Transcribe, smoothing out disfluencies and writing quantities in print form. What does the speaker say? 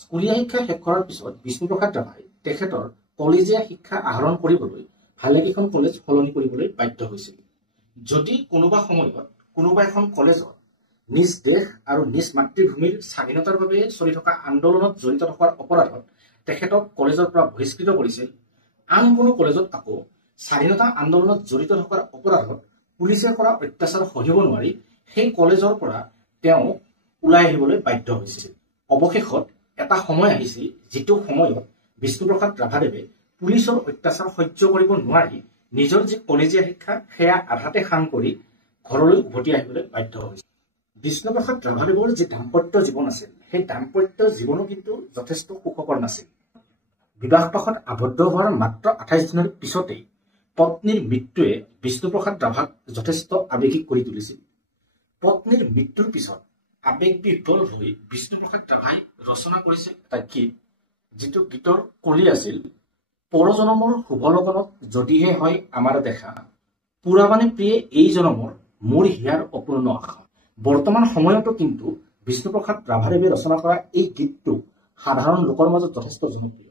স্কুলীয়া শিক্ষা শেষ কৰাৰ পিছত বিষ্ণুপ্ৰসাদ ৰাভাই তেখেতৰ কলেজীয়া শিক্ষা আহৰণ কৰিবলৈ ভালেকেইখন কলেজ সলনি কৰিবলৈ বাধ্য হৈছিল। যদি কোনোবা সময়ত কোনোবা এখন কলেজত নিজ দেশ আৰু নিজ মাতৃভূমিৰ স্বাধীনতাৰ বাবে চলি থকা আন্দোলনত জড়িত থকাৰ অপৰাধত তেখেতক কলেজৰ পৰা বহিষ্কৃত কৰিছিল, আন কোনো কলেজত আকৌ স্বাধীনতা আন্দোলনত জড়িত থকাৰ অপৰাধত পুলিচে কৰা অত্যাচাৰ সহিব নোৱাৰি সেই কলেজৰ পৰা তেওঁ ওলাই আহিবলৈ বাধ্য হৈছিল। অৱশেষত এটা সময় আহিছিল যিটো সময়ত বিষ্ণুপ্ৰসাদ ৰাভাদেৱে পুলিচৰ অত্যাচাৰ সহ্য কৰিব নোৱাৰি নিজৰ যি কলেজীয়া শিক্ষা সেয়া আধাতে সাং কৰি ঘৰলৈ উভতি আহিবলৈ বাধ্য হৈছিল। বিষ্ণুপ্ৰসাদ ৰাভাদেৱৰ যি দাম্পত্য জীৱন আছিল সেই দাম্পত্য জীৱনো কিন্তু যথেষ্ট সুখকৰ নাছিল। বিবাহপাশত আবদ্ধ হোৱাৰ মাত্ৰ 28 দিনৰ পিছতেই পত্নীৰ মৃত্যুৱে বিষ্ণুপ্ৰসাদ ৰাভাক যথেষ্ট আৱেগিক কৰি তুলিছিল। পত্নীৰ মৃত্যুৰ পিছত আৱেগবিহ্বল হৈ বিষ্ণুপ্ৰসাদ ৰাভাই ৰচনা কৰিছিল এটা গীত, যিটো গীতৰ কলি আছিল পৰজনমৰ শুভ লগনত যদিহে হয় আমাৰ দেখা, পুৰাবানে প্ৰিয়ে এই জনমৰ মোৰ হিয়াৰ অপূৰ্ণ আশা। বৰ্তমান সময়তো কিন্তু বিষ্ণুপ্ৰসাদ ৰাভাদেৱে ৰচনা কৰা এই গীতটো সাধাৰণ লোকৰ মাজত যথেষ্ট জনপ্ৰিয়।